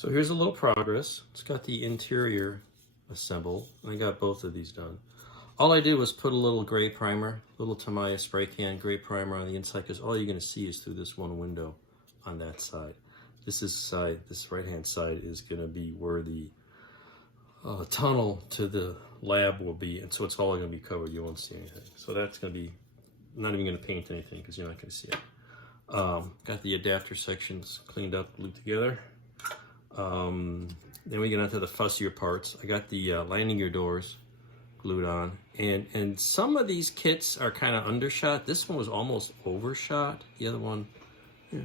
So here's a little progress. It's got the interior assembled. I got both of these done. All I did was put a little gray primer, little Tamiya spray can gray primer on the inside, because all you're going to see is through this one window on that side. This right-hand side is going to be where the tunnel to the lab will be, and so it's all going to be covered. You won't see anything. So that's going to be, I'm not even going to paint anything because you're not going to see it. Got the adapter sections cleaned up, glued together. Then we get onto the fussier parts. I got the landing gear doors glued on, and some of these kits are kind of undershot. This one was almost overshot. The other one,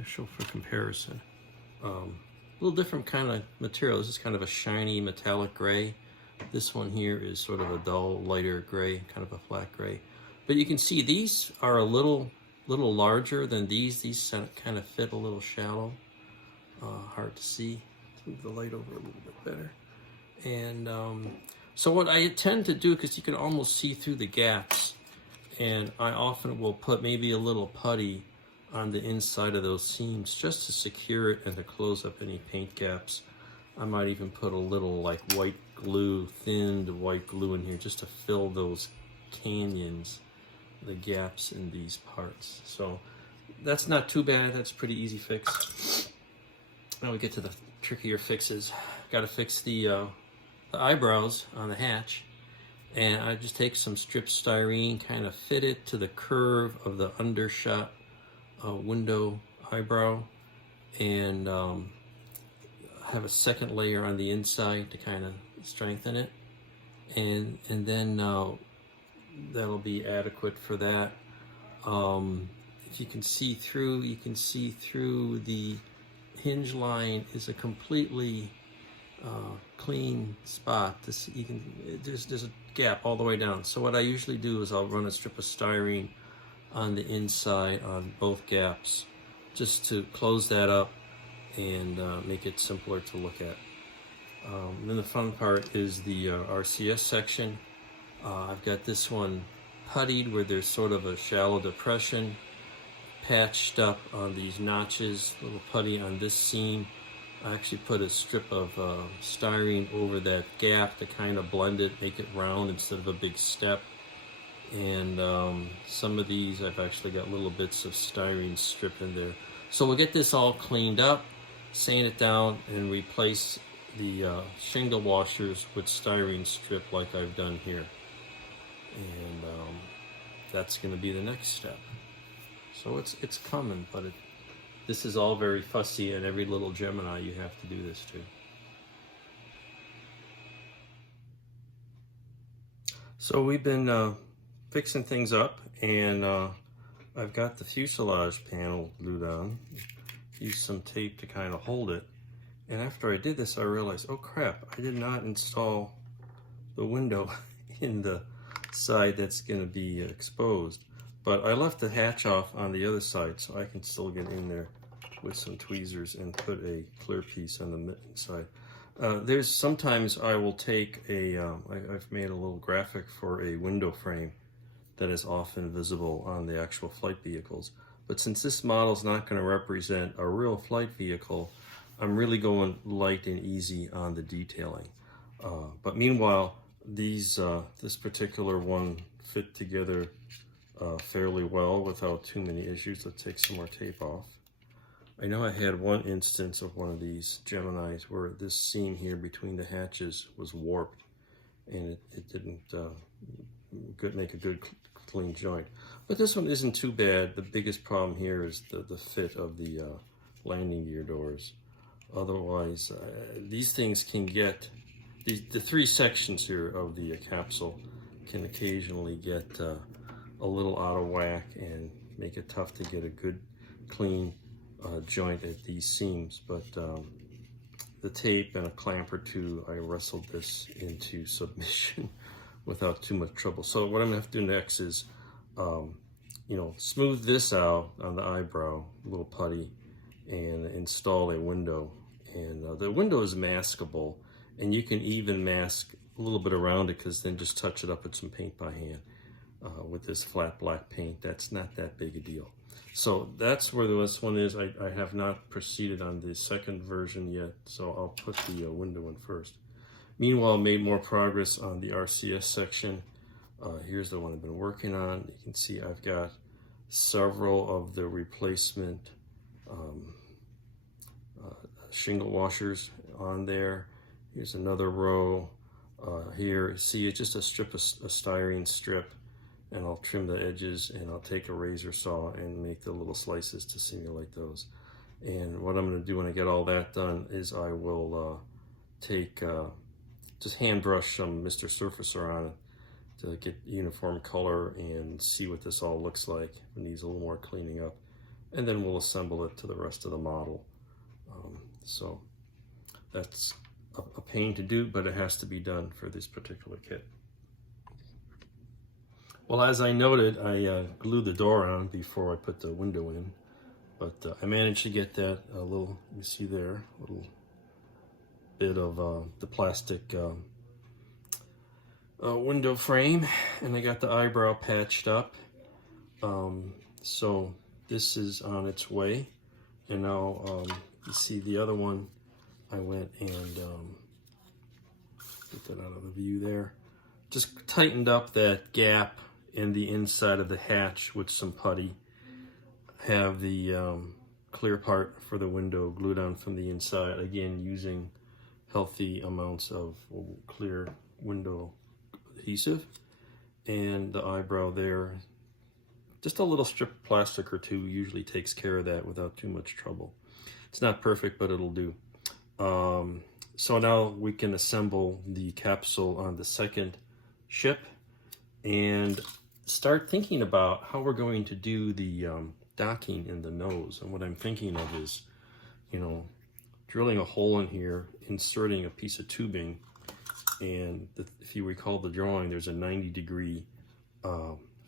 show for comparison. A little different kind of material. This is kind of a shiny metallic gray. This one here is sort of a dull, lighter gray, kind of a flat gray. But you can see these are a little larger than these. These kind of fit a little shallow. Hard to see. Move the light over a little bit better. And so what I tend to do, because you can almost see through the gaps, and I often will put maybe a little putty on the inside of those seams just to secure it and to close up any paint gaps. I might even put a little like white glue, thinned white glue in here just to fill those canyons, the gaps in these parts. So that's not too bad. That's a pretty easy fix. Now we get to the trickier fixes. Got to fix the eyebrows on the hatch, and I just take some strip styrene, kind of fit it to the curve of the undershot window eyebrow, and have a second layer on the inside to kind of strengthen it, and then that'll be adequate for that. If you can see through, the hinge line is a completely clean spot. There's a gap all the way down. So what I usually do is I'll run a strip of styrene on the inside on both gaps, just to close that up and make it simpler to look at. Then the fun part is the RCS section. I've got this one puttied where there's sort of a shallow depression, patched up on these notches, little putty on this seam. I actually put a strip of styrene over that gap to kind of blend it, make it round instead of a big step. And some of these I've actually got little bits of styrene strip in there. So we'll get this all cleaned up, sand it down, and replace the shingle washers with styrene strip like I've done here. And that's going to be the next step. So it's coming, but this is all very fussy, and every little Gemini you have to do this to. So we've been fixing things up, and I've got the fuselage panel glued on. Used some tape to kind of hold it. And after I did this, I realized, oh crap, I did not install the window in the side that's going to be exposed. But I left the hatch off on the other side, so I can still get in there with some tweezers and put a clear piece on the mitten side. There's sometimes I will take I've made a little graphic for a window frame that is often visible on the actual flight vehicles. But since this model is not going to represent a real flight vehicle, I'm really going light and easy on the detailing. But meanwhile, this particular one fit together fairly well without too many issues. Let's take some more tape off. I know I had one instance of one of these Geminis where this seam here between the hatches was warped, and it didn't make a good clean joint. But this one isn't too bad. The biggest problem here is the fit of the landing gear doors. Otherwise, these things can get, the three sections here of the capsule can occasionally get a little out of whack and make it tough to get a good clean joint at these seams. But the tape and a clamp or two, I wrestled this into submission without too much trouble. So what I'm gonna have to do next is smooth this out on the eyebrow, a little putty, and install a window. And the window is maskable, and you can even mask a little bit around it, because then just touch it up with some paint by hand. With this flat black paint, that's not that big a deal. So that's where this one is. I have not proceeded on the second version yet, so I'll put the window in first. Meanwhile, I made more progress on the RCS section. Here's the one I've been working on. You can see I've got several of the replacement shingle washers on there. Here's another row. Here, see, it's just a styrene strip, and I'll trim the edges, and I'll take a razor saw and make the little slices to simulate those. And what I'm going to do when I get all that done is I will take just hand brush some Mr. Surfacer on it to get uniform color and see what this all looks like. It needs a little more cleaning up, and then we'll assemble it to the rest of the model. So that's a pain to do, but it has to be done for this particular kit. Well, as I noted, I glued the door on before I put the window in, but I managed to get that a little, you see there, a little bit of the plastic window frame, and I got the eyebrow patched up. So this is on its way, and now you see the other one. I went and get that out of the view there. Just tightened up that gap in the inside of the hatch with some putty. Have the clear part for the window glued on from the inside, again using healthy amounts of clear window adhesive. And the eyebrow there, just a little strip of plastic or two usually takes care of that without too much trouble. It's not perfect, but it'll do. So now we can assemble the capsule on the second ship and start thinking about how we're going to do the docking in the nose. And what I'm thinking of is, you know, drilling a hole in here, inserting a piece of tubing, and if you recall the drawing, there's a 90-degree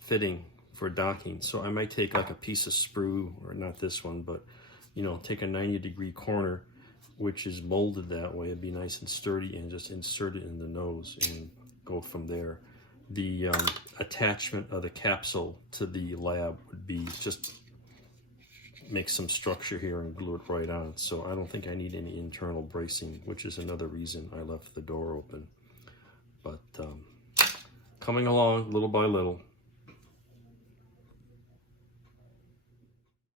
fitting for docking. So I might take like a piece of sprue, or not this one, but you know, take a 90-degree corner, which is molded that way. It'd be nice and sturdy, and just insert it in the nose and go from there. The attachment of the capsule to the lab would be just make some structure here and glue it right on. So I don't think I need any internal bracing, which is another reason I left the door open. But coming along little by little.